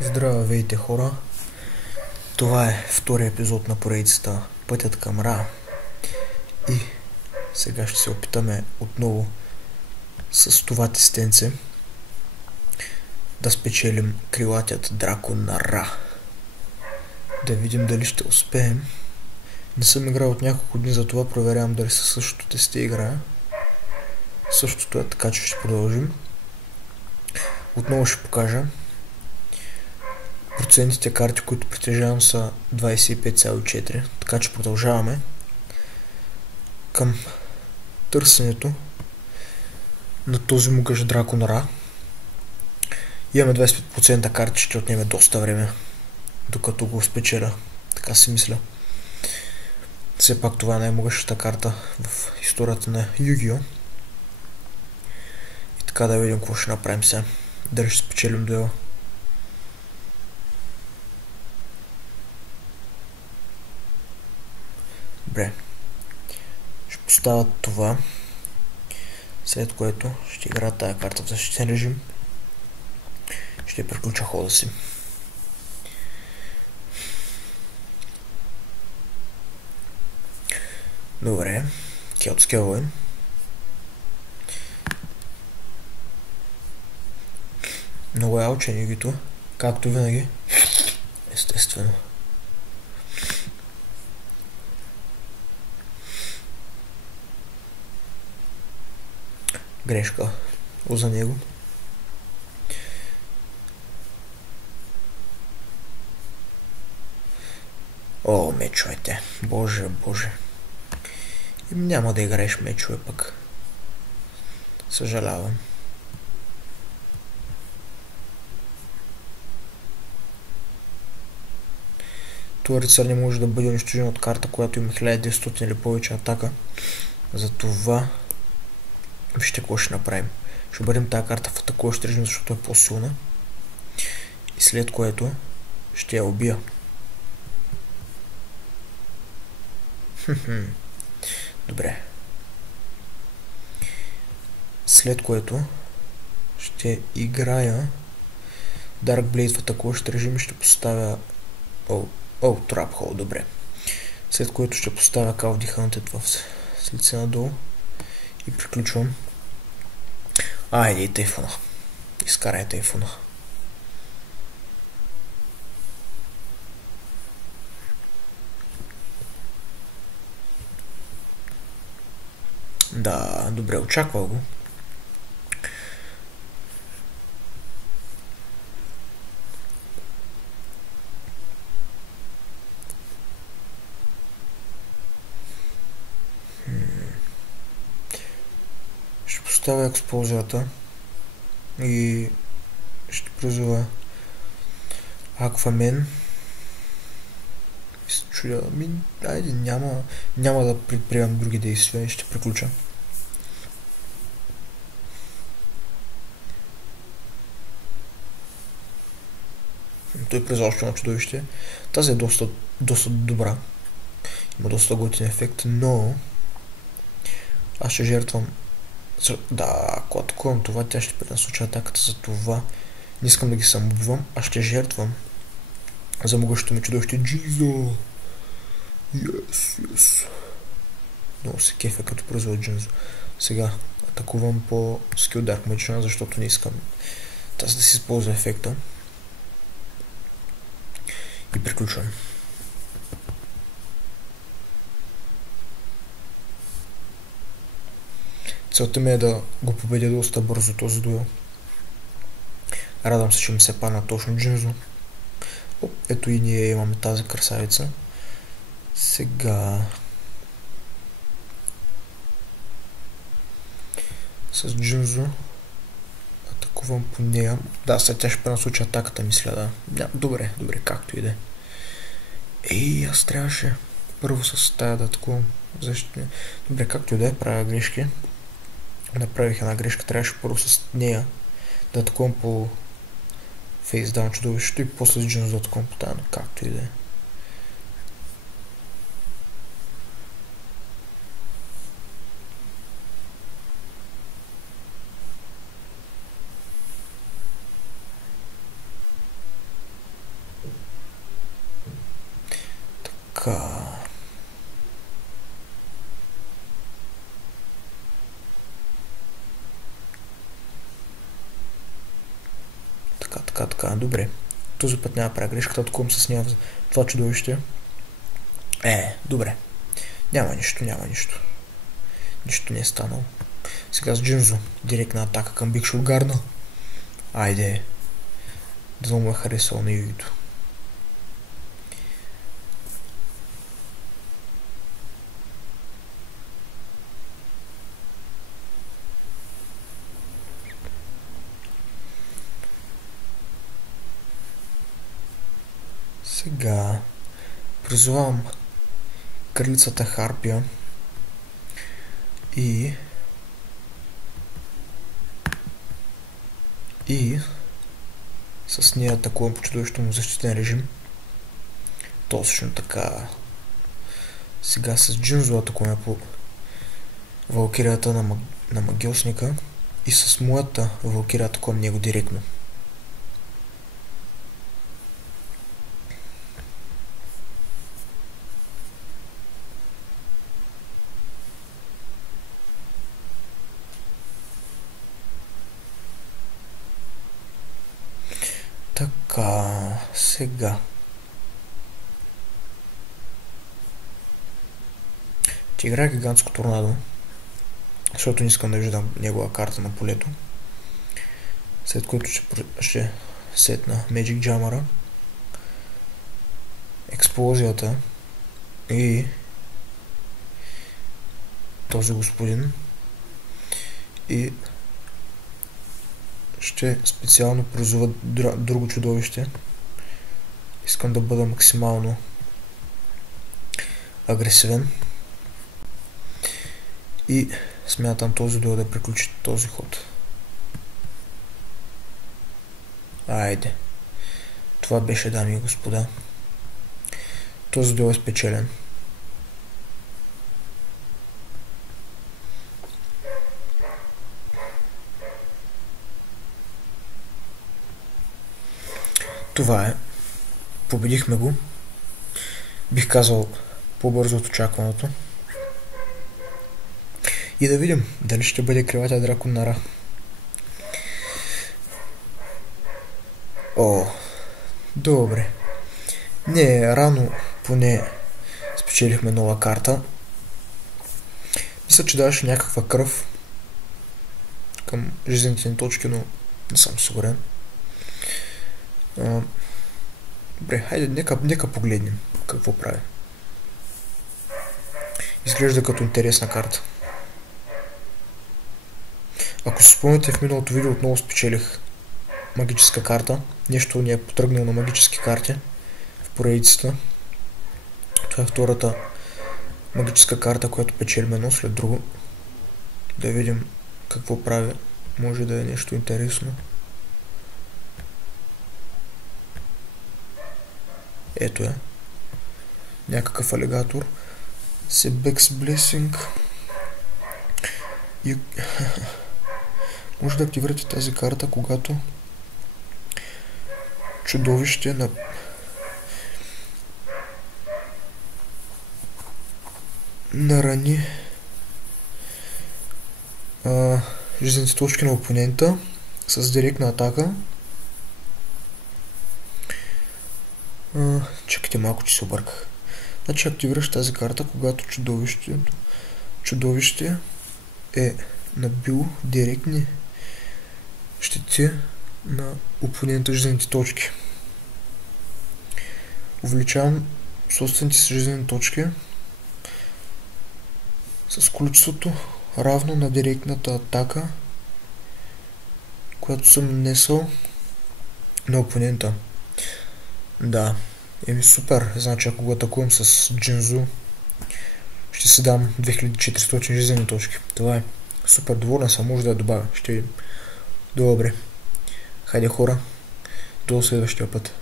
Здравейте, хора! Това е втори епизод на поредицата Пътят към Ра. И сега ще се опитаме отново с това тестенце да спечелим крилатият дракон на Ра. Да видим дали ще успеем. Не съм играл от няколко дни, затова проверявам дали със същото тесте играя. Същото е, така че ще продължим. Отново ще покажа. Процентните карти, които притежавам, са 25,4, така че продължаваме към търсенето на този могъщ дракон Ра. Имаме 25% карти, ще отнеме доста време, докато го спечеля. Така си мисля. Все пак това е най-могъщата карта в историята на Yu-Gi-Oh! И така да видим какво ще направим сега. Дали ще спечелим дуела. Добре. Ще поставя това, след което ще играя тая карта в защитен режим. Ще приключа хода си. Добре. Келтския войн. Много е алчен Югито, както винаги. Естествено. Грешка за него. О, мечовете. Боже. И няма да играеш мечове пък. Съжалявам. Това рицар не може да бъде унищожен от карта, която има 1900 или повече атака. Затова вижте какво ще направим. Ще бъдем тази карта в атакуващ режим, защото е по-силна. И след което ще я убия. Добре. След което ще играя Dark Blade в атакуващ режим и ще поставя Trap Hole, добре. След което ще поставя Call of the Hunted с лице надолу и приключвам. Айде и тайфуна. Изкарай тайфуна. Да, добре, очаквал го. Ще поставя експлозията и ще призова Аквамен. Чудя, айде, няма да предприемам други действия и ще приключа. Той през още на чудовище. Тази е доста добра. Има доста готин ефект, но аз ще жертвам. Да, ако атакувам това, тя ще пренасоча атаката, за това не искам да ги самоубивам, а ще жертвам за могъщото ми чудовище Джинзо. Yes. Много се кефя като производ Джинзо. Сега атакувам по скил Dark Magician, защото не искам тази да си използва ефекта. И приключвам. Целта ми е да го победя доста бързо този дуел. Радвам се, че ми се падна точно Джинзо. Ето и ние имаме тази красавица. Сега с Джинзо атакувам по нея. Да, сега тя ще пренасочи атаката, мисля, да. Добре, както и да е. Ей, аз трябваше първо с тая да атакувам защитния. Добре, както и да е, правя грешки. Направих една грешка, трябваше първо с нея да атакувам по фейсдаун чудовището и после с Джинзо да атакувам по тая, както и да е. Така. Така. Добре. Този път няма правя грешката, отколкото се снява това чудовище. Добре. Няма нищо. Нищо не е станало. Сега с Джинзо. Директна атака към Биг Шотгарна. Айде. Да му е харесал на юито. Сега призовавам кралицата Харпия и с нея атакувам по чудовището му защитен режим. Точно така. Сега с Джинзо атакуваме по валкирията на магиосника и с моята валкирия атакувам него директно. Така, сега. Ти играя гигантско торнадо, защото не искам да виждам негова карта на полето. След което ще сетна Magic Jammer-а, експлозията и този господин. И ще специално призова друго чудовище. Искам да бъда максимално агресивен. И смятам този дуел да приключи този ход. Айде. Това беше, дами и господа. Този дуел е спечелен. Това е. Победихме го. Бих казал по-бързо от очакваното. И да видим дали ще бъде крилатия дракон на Ра. Добре. Не, рано поне спечелихме нова карта. Мисля, че даваше някаква кръв към жизнените ни точки, но не съм сигурен. Добре, хайде, нека погледнем какво прави. Изглежда като интересна карта. Ако си спомняте, в миналото видео отново спечелих магическа карта. Нещо ни е потръгнал на магически карти в поредицата. Това е втората магическа карта, която печелим едно след друго. Да видим какво прави. Може да е нещо интересно. Ето е. Някакъв алигатор. Себекс Блесинг. И може да активирате тази карта, когато чудовище нарани жизнените точки на опонента с директна атака. Чакайте малко, че се обърках. Значи активираш тази карта, когато чудовище е набило директни щити на опонента жизнените точки. Увеличавам собствените си жизнени точки с количеството равно на директната атака, която съм нанесъл на опонента. Да, супер. Значи ако го атакувам с Джинзо, ще си дам 2400 жизнени точки. Това е супер, доволен съм, може да я добавя. Ще видим. Добре. Хайде хора, до следващия път.